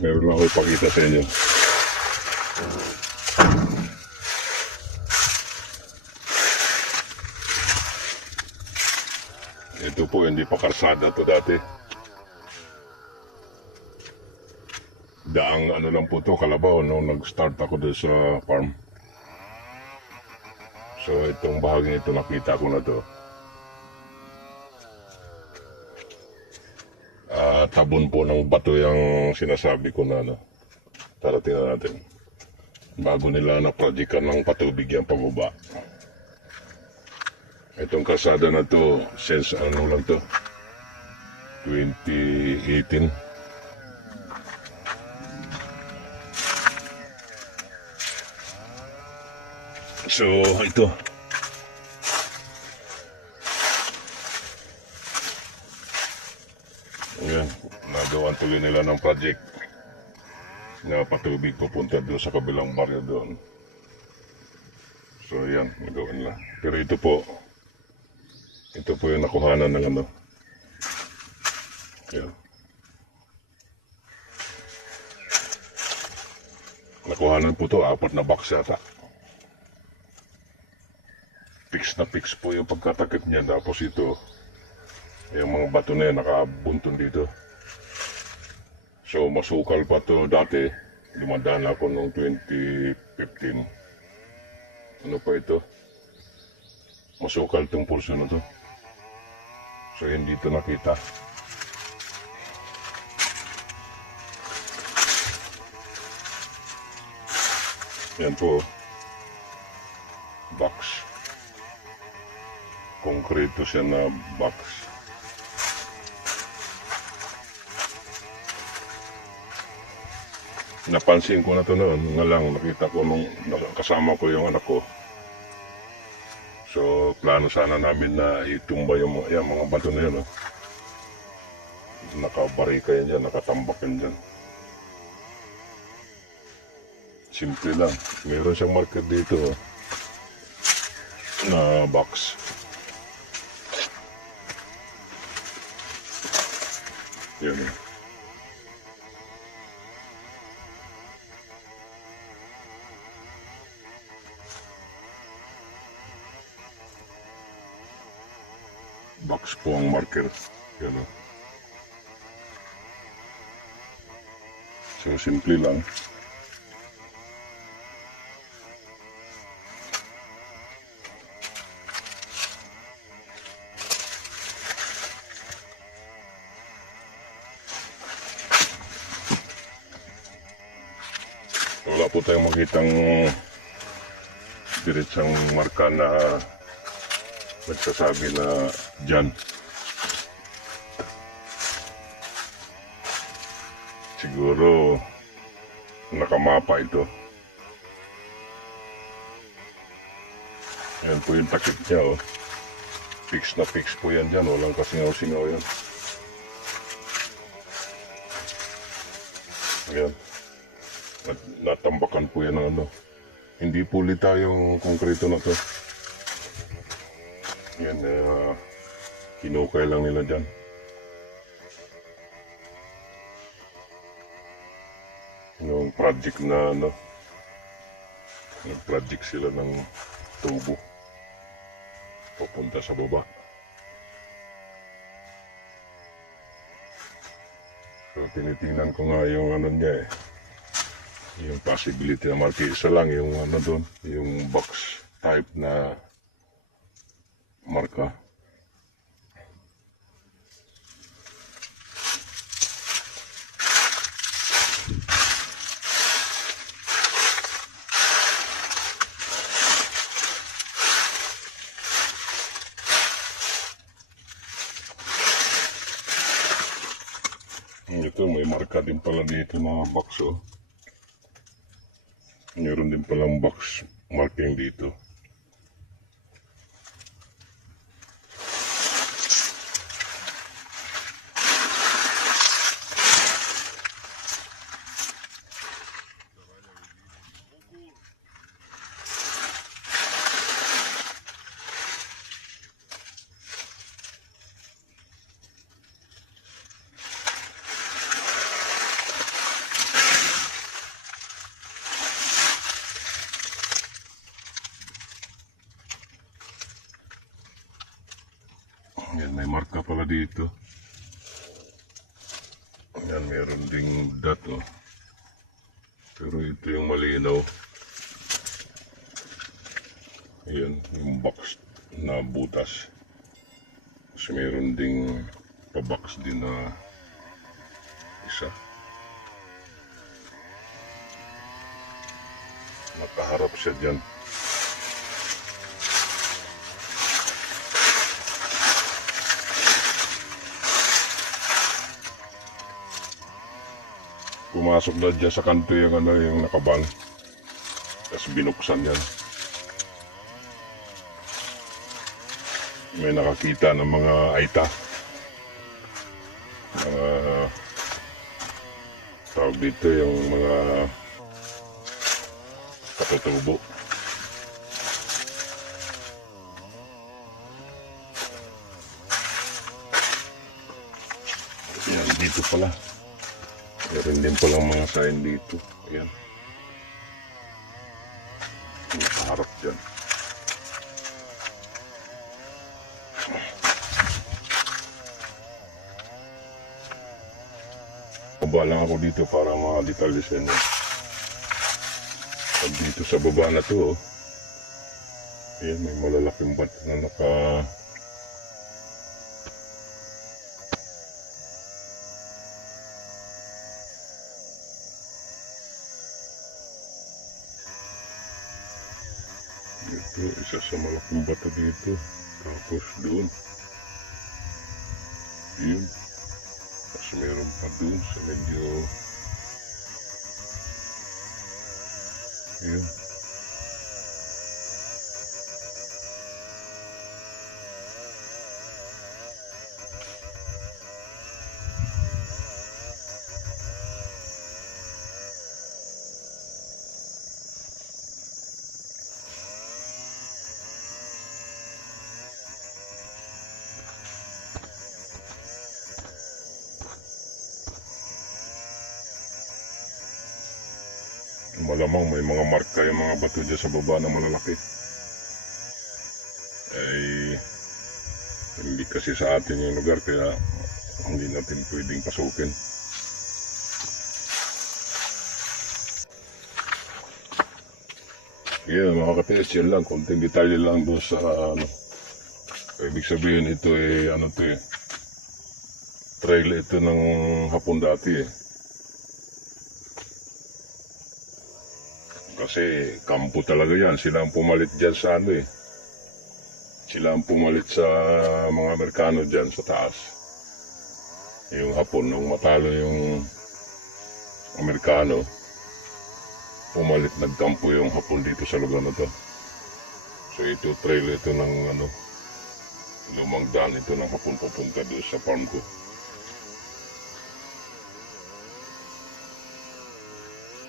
Meron lang ako ipakita sa inyo. Ito po, hindi pa karsada to dati. Daang ano lang po to, Kalabaw, nung nag-start ako doon sa farm. So itong bahagi ito, nakita ko na to. Tabon po ng bato yung sinasabi ko na ano. Tara tingnan natin. Bago nila na-projectan ng patubig yung pababa. Itong kalsada na to, since ano lang to, 2018. So, ito. Ayan, nagawan tuloy nila ng project na patubig pupunta doon sa kabilang baryo doon. So, ayan, nagawa nila. Pero ito po yung nakuhanan ng ano. Ayan. Nakuhanan po to, 4 na box yata. Fix na fix po yung pagkatakip niya. Tapos ito, yung mga bato na yan nakabuntun dito. So masukal pa to dati. Dumadaan ako noong 2015. Ano pa ito? Masukal tong pulso na to. So yun dito nakita. Yan po. Box. Konkreto siya na box. Napansin ko na to noon, nga lang nakita ko nung kasama ko yung anak ko. So plano sana namin na itumba yung mga bato na yun. Nakabarika yan dyan, nakatambak yan dyan. Simple lang. Meron siyang marker dito na box. Yan. Box po ang marker. Yan. So simple lang. Wala po tayong makitang diretsang marka na nagsasabi na dyan. Siguro nakamapa ito. Yan po yung takip niya. Oh. Fix na fix po yan dyan. Walang kasingaw-singaw yan. Yan. At natambakan po yan ng ano. Hindi pulita yung konkreto na to. Yan, kinukay lang nila dyan. Yung project na ano, nag-project sila ng tubo papunta sa baba. So tinitingnan ko nga yung ano niya yung possibility na market. Isa lang yung ano doon, yung box type na marka. Ito may marka din pala dito na box. Oh. Meron din palang box marking dito. Yan, may marka pala dito. Yan, meron ding dot, oh. Pero ito yung malinaw. Ayan, yung box na butas. Kasi meron ding pa-box din na isa. Nakaharap siya dyan. Pumasok na dyan sa kanto yung ano, yung nakabang. Tapos binuksan yan. May nakakita ng mga aita. Tawag dito yung mga katutubo. Yan, dito pala. Meron din palang mga sign dito. Ayan. Nakaharap dyan. Baba lang ako dito para mga detalye sa inyo. Pag dito sa baba na to, ayan, may malalaking bat na ito, isa sa malaking bata dito. Tapos doon. Yun. Tapos meron pa doon sa medyo... Yun. Malamang may mga marka yung mga bato dyan sa baba na malalaki. Ay hindi kasi sa atin yung lugar kaya hindi natin pwedeng pasukin. Yeah, mga ka-TS, yan lang, konting detalye lang doon sa ano. Ibig sabihin ito ano to trail ito ng Hapon dati Kasi kampo talaga yan. Sila ang pumalit dyan sa ano Sila ang pumalit sa mga Amerikano dyan sa taas. Yung Hapon, nung matalo yung Amerikano, pumalit nagkampo yung Hapon dito sa lugar na to. So ito trail ito ng lumang daan ito ng Hapon papunta doon sa farm ko.